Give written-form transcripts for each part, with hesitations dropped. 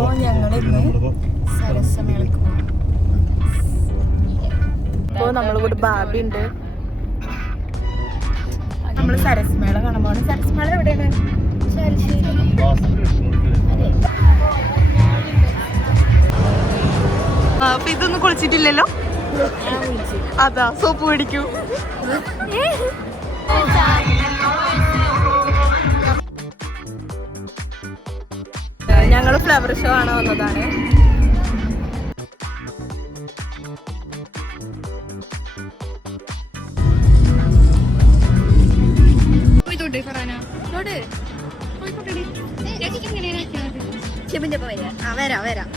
അപ്പോൾ ഞങ്ങളിന്ന് സരസമേളക്ക് പോകും. ഇപ്പോൾ നമ്മളിവിടെ ബാബി ഉണ്ട്. നമ്മൾ സരസ്മേള കാണാൻ പോകണം. സരസ്മേള എവിടെയാണ്? അപ്പൊ ഇതൊന്നും കുളിച്ചിട്ടില്ലല്ലോ. അതാ സോപ്പ് മേടിക്കൂ. ഞങ്ങൾ ഫ്ലവർ ഷോ ആണ് വന്നതാണ്. വരാം വരാം.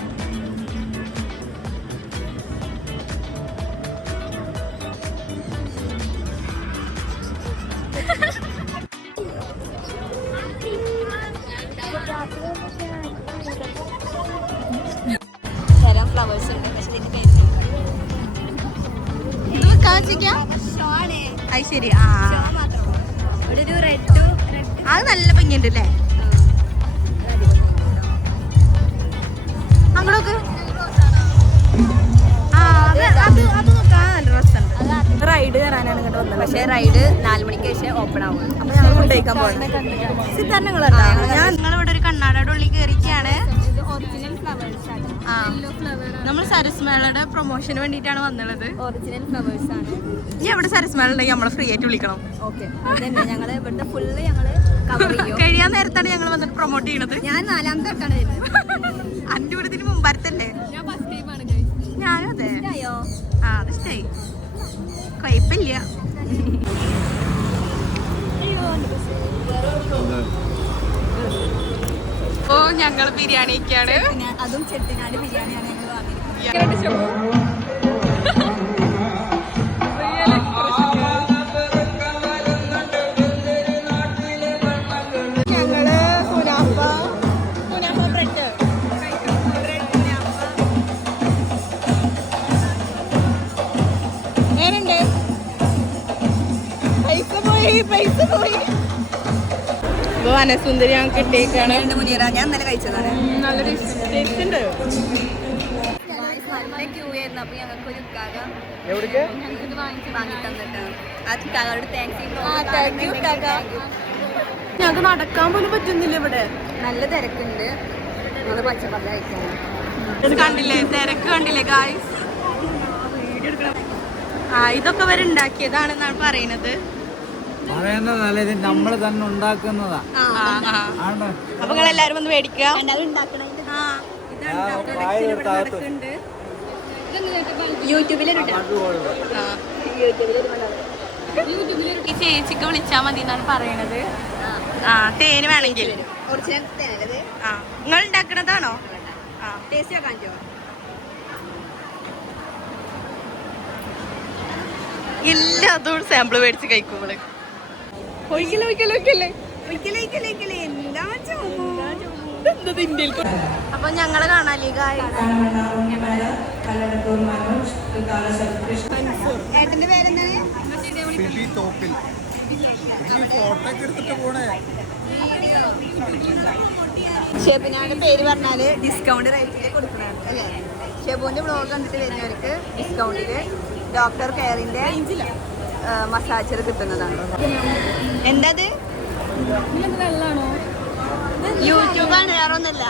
ഫ്ലവേഴ്സ് ഉണ്ട്. അത് ശരി. അത് നല്ല ഭംഗിയുണ്ട് അല്ലേ? അങ്ങോട്ടൊക്കെ റൈഡ് കയറാനാണ് ഇങ്ങോട്ട് വന്നത്. പക്ഷേ റൈഡ് 4 മണിക്ക് ശേഷം ഓപ്പൺ ആവും. അപ്പൊ ഞങ്ങൾ കൊണ്ടേക്കാൻ പോകുന്നത് സിദ്ധാന്തങ്ങളുണ്ടോ? ഞങ്ങളിവിടെ ഒരു കണ്ണാടയുടെ ഉള്ളിൽ കയറിക്കാണ്. നമ്മൾ സരസ്മേളയുടെ പ്രൊമോഷന് വേണ്ടിയിട്ടാണ് വന്നുള്ളത്. ഒറിജിനൽ ഫ്ലവേഴ്സ് ആണ്. ഇനി എവിടെ സരസ്മേള ഉണ്ടെങ്കിൽ നമ്മളെ ഫ്രീ ആയിട്ട് വിളിക്കണം. കഴിയാൻ നേരത്താണ് ഞങ്ങൾ വന്നിട്ട് പ്രൊമോട്ട് ചെയ്യണത്. ഞാൻ 4ാമത്തെ തൊട്ടാണ് വരുന്നത്. 5 മിനിറ്റിന് മുമ്പാരത്തല്ലേ? ഞാനും അതെ. ആ അത് ഇഷ്ടായി. കുഴപ്പമില്ല. ഓ ഞങ്ങൾ ബിരിയാണിക്കാണ്. അതും ചെട്ടിനാട് ബിരിയാണിയാണ് ഞങ്ങൾ വാങ്ങിയത്. വനസുന്ദരി ഞങ്ങൾക്ക് കിട്ടിയേക്കാണ്. ഞാൻ ഇന്നലെ കഴിച്ചതാണ്. നല്ല ടേസ്റ്റ് ഉണ്ട്. നല്ല ക്യൂ ആയിരുന്നു. അപ്പൊ ഞങ്ങൾക്ക് ഒരു ഞങ്ങൾക്ക് നടക്കാൻ പോലും പറ്റുന്നില്ല. ഇവിടെ നല്ല തിരക്കുണ്ട്. ഞങ്ങള് പച്ചപ്പറ കഴിക്കാണ്. കണ്ടില്ലേ തിരക്ക് കണ്ടില്ലേ ഗായ്സ്? ഇതൊക്കെ വരെ ഉണ്ടാക്കിയതാണെന്നാണ് പറയുന്നത്. നമ്മള് തന്നെ ഉണ്ടാക്കുന്നതാ. അപ്പൊ നിങ്ങൾ എല്ലാരും ഒന്ന് മേടിക്കുക. ഈ ചേച്ചിക്ക് വിളിച്ചാ മതി എന്നാണ് പറയണത്. തേന് വേണമെങ്കിൽ നിങ്ങൾ ഉണ്ടാക്കണതാണോ? എല്ലാതും സാമ്പിള് മേടിച്ച് കഴിക്കുമ്പോള് അപ്പൊ ഞങ്ങള് കാണാല്ലേ ഏട്ടന്റെ പേരെന്താണ്? ഷെബിനാന്റെ പേര് പറഞ്ഞാല് ഡിസ്കൗണ്ട് റേറ്റില് കൊടുക്കണം അല്ലേ? ഷെബുവിന്റെ ബ്ലോഗ് കണ്ടിട്ട് വരുന്നവർക്ക് ഡിസ്കൗണ്ടില് ഡോക്ടർ കെയറിന്റെ മസാജർ കിട്ടുന്നതാണ്. എന്തത്? യൂട്യൂബാണ്, വേറെ ഒന്നല്ല.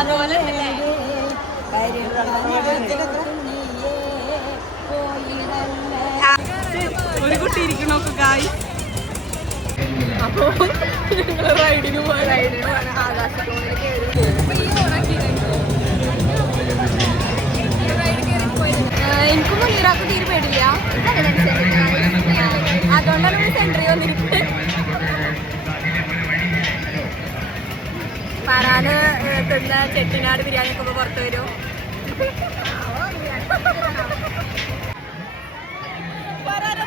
അതുപോലെ ഒരു കുട്ടി ഇരിക്കണോ ഗായ്? അപ്പോ റൈഡിന് പോകാൻ ആകാശത്തോടെ എനിക്കും മുനീറാക്ക് തീരെ പേടില്ല. അതുകൊണ്ടാണ് ഒരു സെന്ററിൽ വന്നിരിക്കുന്നത്. പറയാന് തിന്ന ചെട്ടിനാട് ബിരിയാണി ഒക്കെ പുറത്ത് വരും. പറയാനോ